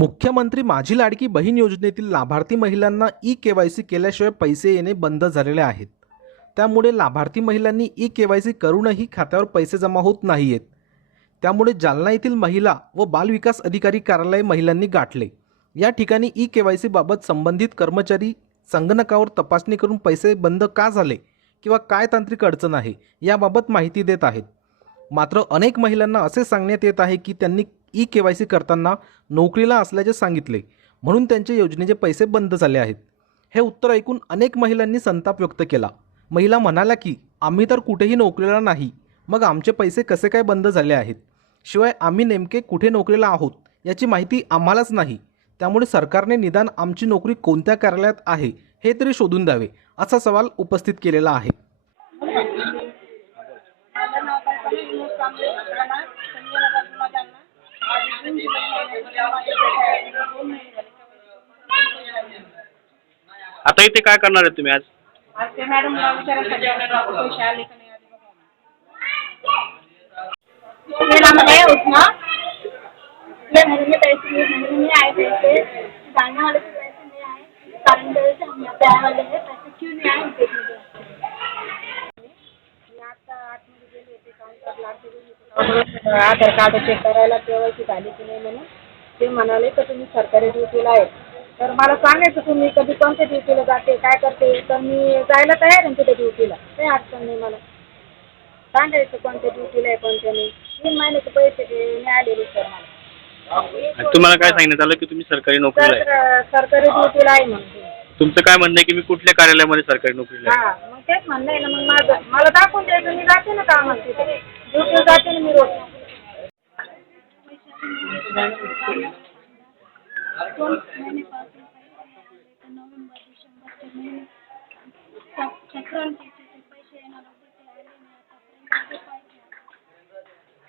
मुख्यमंत्री माझी लाडकी बहीण योजनेतील लाभार्थी महिलांना ई-केवायसी केल्याशिवाय पैसे येणे बंद झालेले आहेत। त्यामुळे लाभार्थी महिलांनी ई-केवायसी करूनही खात्यावर पैसे जमा होत नाहीयेत। त्यामुळे जालना येथील महिला व बालविकास अधिकारी कार्यालय महिलांनी गाठले। या ठिकाणी ई-केवायसी बाबत संबंधित कर्मचारी संगणकावर तपासणी करून पैसे बंद का झाले किंवा काय तांत्रिक अडचण आहे याबाबत माहिती देत आहेत। मात्र अनेक महिलांना असे सांगण्यात येत आहे की त्यांनी ई-केवायसी करताना नोकरीला असल्याचे सांगितले, म्हणून त्यांचे योजनेचे पैसे बंद झाले आहेत। हे उत्तर ऐकून अनेक महिलांनी संताप व्यक्त केला। महिला म्हणाल्या की आम्ही तर कुठेही नोकरीला नाही, मग आमचे पैसे कसे काय बंद झाले आहेत? शिवाय आम्ही नेमके कुठे नोकरीला आहोत याची माहिती आम्हालाच नाही। त्यामुळे सरकारने निदान आमची नोकरी कोणत्या कार्यालयात आहे हे तरी शोधून द्यावे, असा सवाल उपस्थित केलेला आहे। आता इथे काय करणार आहे तुम्ही आज? ते मॅडमला विचारायसाठी पैसे आले का नाही आले बघा। मेरा म्हणे उसना ये महीने पैसे नहीं आए पैसे जाने वाले के पैसे नहीं आए कारण से हम यहाँ पे आने वाले हैं पैसे क्यों नहीं आए देखने मी आता आतमध्ये गेले ते काउंटर लागते आधार कार्ड चेक करायला केवायसी झाली की नाही म्हणून ते म्हणाले तर तुम्ही सरकारी ड्युटीला आहे तर मला सांगायचं तुम्ही कधी कोणत्या ड्युटीला जाते काय करते तर मी जायला तयार आहे तिथे ड्युटीला काही अडचण नाही मला सांगायचं कोणत्या ड्युटीला आहे कोणत्या नाही 3 महिन्याचे पैसे नाही आलेले सर मला तुम्हाला काय सांगण्यात आलं की तुम्ही सरकारी नोकरीला आहे? सरकारी ड्युटीला आहे म्हणते तुमचं काय म्हणणं आहे की मी कुठल्या कार्यालयामध्ये सरकारी नोकरीला आहे? हां मग तेच म्हणणं आहे ना मग माझं मला दाखवून द्यायचं मी जाते ना कामाला तिथे ड्युटीला जाते ना मी रोज